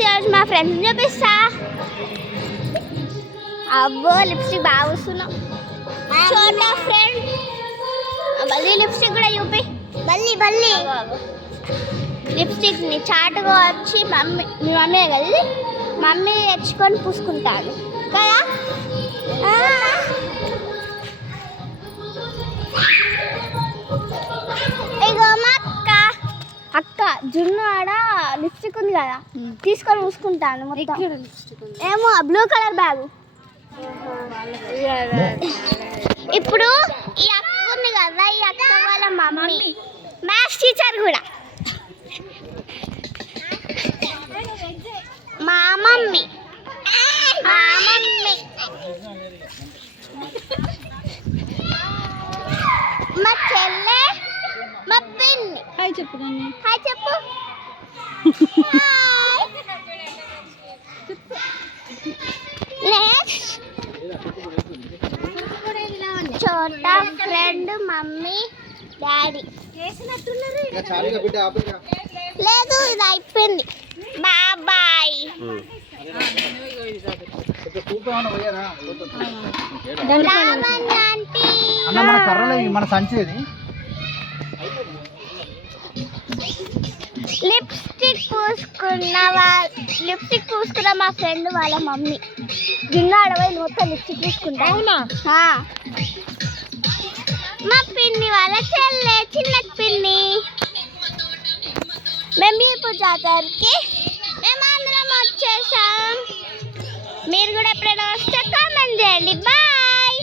ఈరోజు మా ఫ్రెండ్స్ చూపిస్తా. అబ్బో లిప్స్టిక్ బాగా వస్తున్నావు. చోటా ఫ్రెండ్ బల్లి లిప్స్టిక్ కూడా చూపి. బల్లి బల్లి లిప్స్టిక్ని చాటుగా వచ్చి మీ మమ్మీ కలిసి మమ్మీ తెచ్చుకొని పూసుకుంటాను కదా. ఇగో మా అక్క జున్ను ఆడ లిప్స్టిక్ ఉంది కదా, తీసుకొని పూసుకుంటాను మొత్తం. ఏమో బ్లూ కలర్ బ్యాగ్. ఇప్పుడు ఈ అక్క ఉంది కదా, ఈ అక్క వాళ్ళ మమ్మీ మ్యాథ్స్ టీచర్ కూడా మా మమ్మీ మా చెల్లె మా పిన్ని. హాయ్ చెప్పు. హాయ్ చెప్పు. నెక్స్ట్ చోటా ఫ్రెండ్ మమ్మీ డాడీ. లేదు ఇది అయిపోయింది. బాయ్. మన సంచేది లిప్స్టిక్ పూసుకున్న మా ఫ్రెండ్ వాళ్ళ మమ్మీ గిన్నె మొత్తం లిప్స్టిక్ పూసుకుంటా. మా పిన్ని వాళ్ళ చెల్లె చిన్న పిన్ని. మేము ఇప్పుడు జాతరకి మేమందరం వచ్చేసాం. మీరు కూడా ఎప్పుడైనా వస్తే కామెంట్ చేయండి. బాయ్.